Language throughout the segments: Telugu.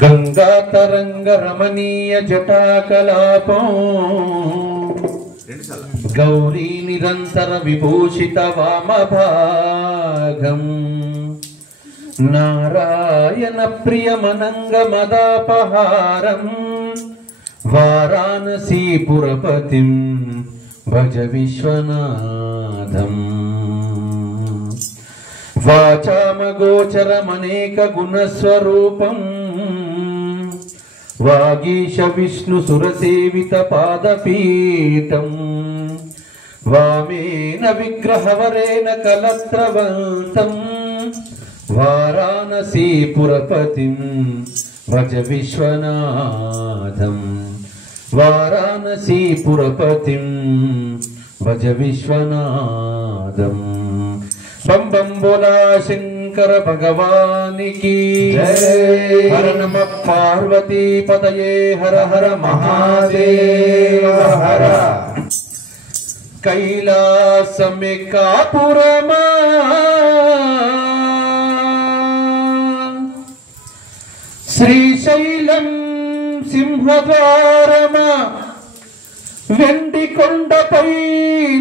గంగా తరంగ రమణీయ జటాకలాపం గౌరీ నిరంతర విభూషిత వామభాగం నారాయణ ప్రియమనంగ మదాపహారం వారాణసీపురపతిం భజ విశ్వనాథం వాచామగోచరమనేక గుణస్వరూపం వాగీశ విష్ణు సురసేవిత పాదపీఠం వామేన విగ్రహవరేణ కలత్రవంతం వారాణసీపురపతిం భజ విశ్వనాథం వారాణసీపురపతిం భజ విశ్వనాథం बम बम बोला शंकर भगवान की जय। हर नमः पार्वती पतये हर हर महादेव हर। कैलासमिकापुरमा श्रीशैलम सिंहद्वारमा వెండి కొండపై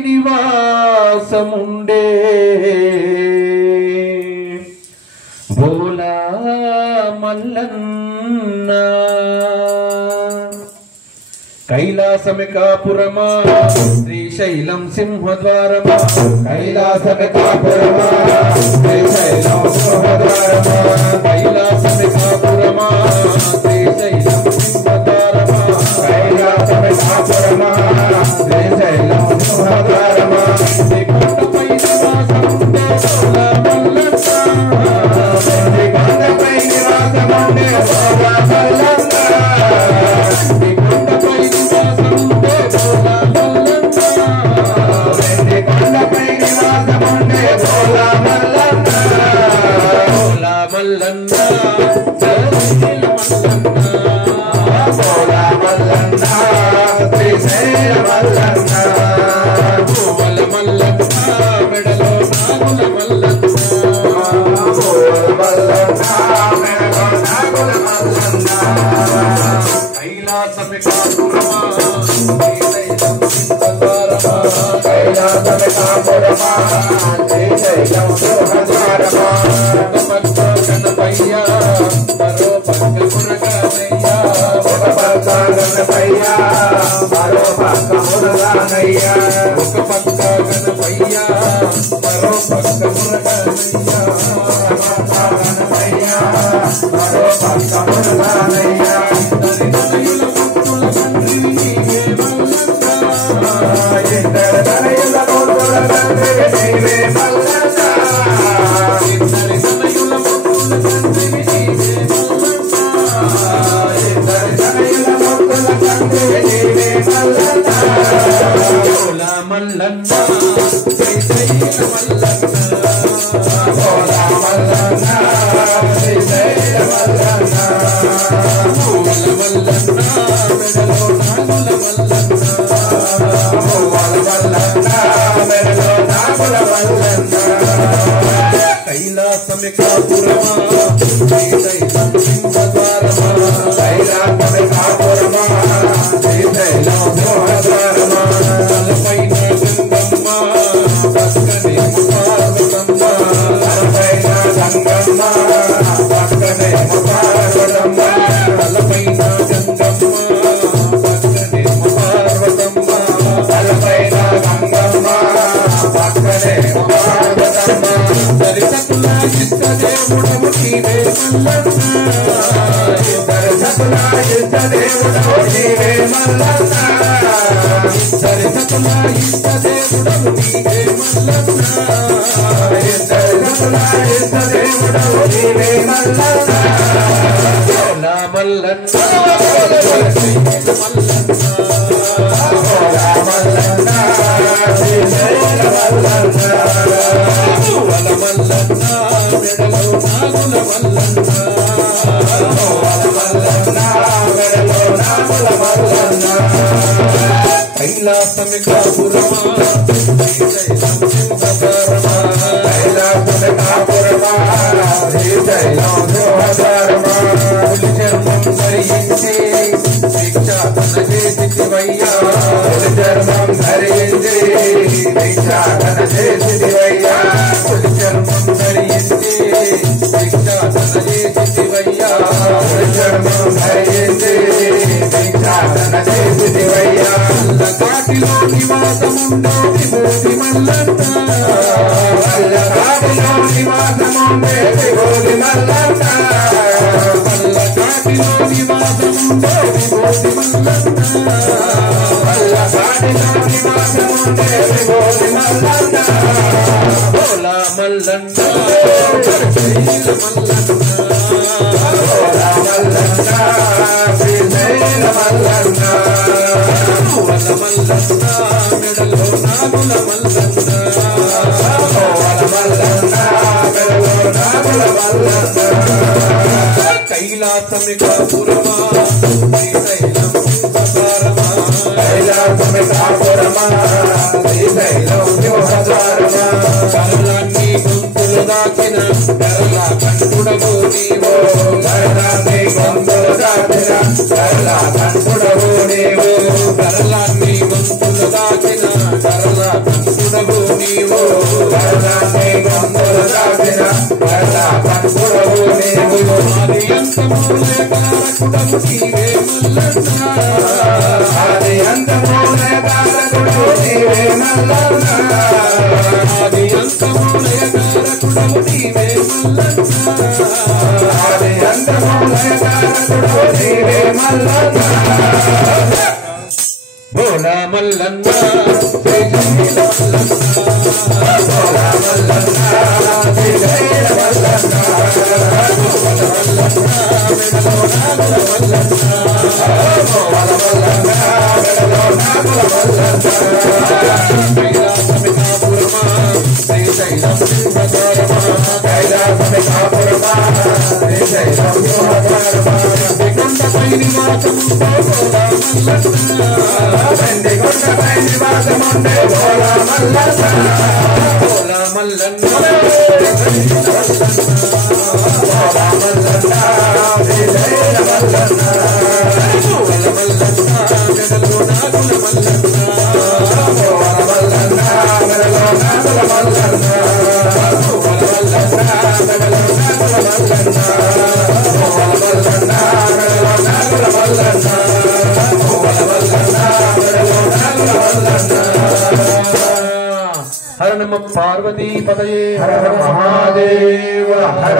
నివాసముండే భోలా మల్లన్న కైలాసమికాపురమా శ్రీశైలం సింహద్వారమా కైలాసమికాపురమా శ్రీశైలం సింహద్వారమా కైలాసమికాపురమా శ్రీశైలం సింహద్వారమా కైలాసమికాపురమా శ్రీశైలం సింహద్వారమా కొండపై నివాసముండే భోలా మల్లన్న కొండపై నివాసముండే భోలా మల్లన్న कैलासमिकापुरमा చేసివయ్యా చర్మం ధరించి భిక్షాటన చేసివయ్యా చర్మం ధరించి భిక్షాటన చేసివయ్యా కాటిలో నివాసముండో విభూతి మల్లన్న కాటిలో నివాసముండే విభూతి మల్లన్న కాటిలో నివాసముండో విభూతి మల్లన్న కాటిలో నివాసముండే విభూతి మల్లన్న భోలా మల్లన్న శ్రీశైల భోలా మల్లన్న శ్రీశైల మల్లన్న వల మల్లన్న మెడలో నాగుల మల్లన్న కైలాసమికాపురమా శ్రీశైలం సింహద్వారమా కరలాన్ని గొంతులు దాచిన కరలా కంటుడవు నీవో కరలాన్ని గొంతులు దాచిన కరలా కంటుడవు నీవో కరలాన్ని గొంతులు దాచిన కరలా కంటుడవు నీవో కరలాన్ని గొంతులు దాచిన కరలా కంటుడవు నీవో ఆది అంతమూలే కారకుడవు నీవే మల్లన్న ఆది అంతమూలే కారకుడవు నీవే మల్లన్న ఆది అంతమూలే కారకుడవు నీవే మల్లన్న ఆది అంతమూలే కారకుడవు నీవే మల్లన్న భోలా మల్లన్న శ్రీశైల మల్లన్న భోలా మల్లన్న శ్రీశైల మల్లన్న కైలాసమికాపురమా శ్రీశైలం సింహద్వారమా కైలాసమికాపురమా శ్రీశైలం సింహద్వారమా కొండపై నివాసముందో భోలా మల్లన్న కొండపై నివాసముండే భోలా మల్లన్న భోలా మల్లన్న భోలా మల్లన్న శ్రీశైల మల్లన్న వల మల్లన్న మెడలో నాగుల మల్లన్న భోల మల్లన్న మెడలో నాగుల మల్లన్న భోల మల్లన్న మెడలో నాగుల మల్లన్న భోల మల్లన్న మెడలో నాగుల మల్లన్న భోల మల్లన్న మెడలో నాగుల మల్లన్న హర నమ పార్వతీ పదయే హర హర మహాదేవ హర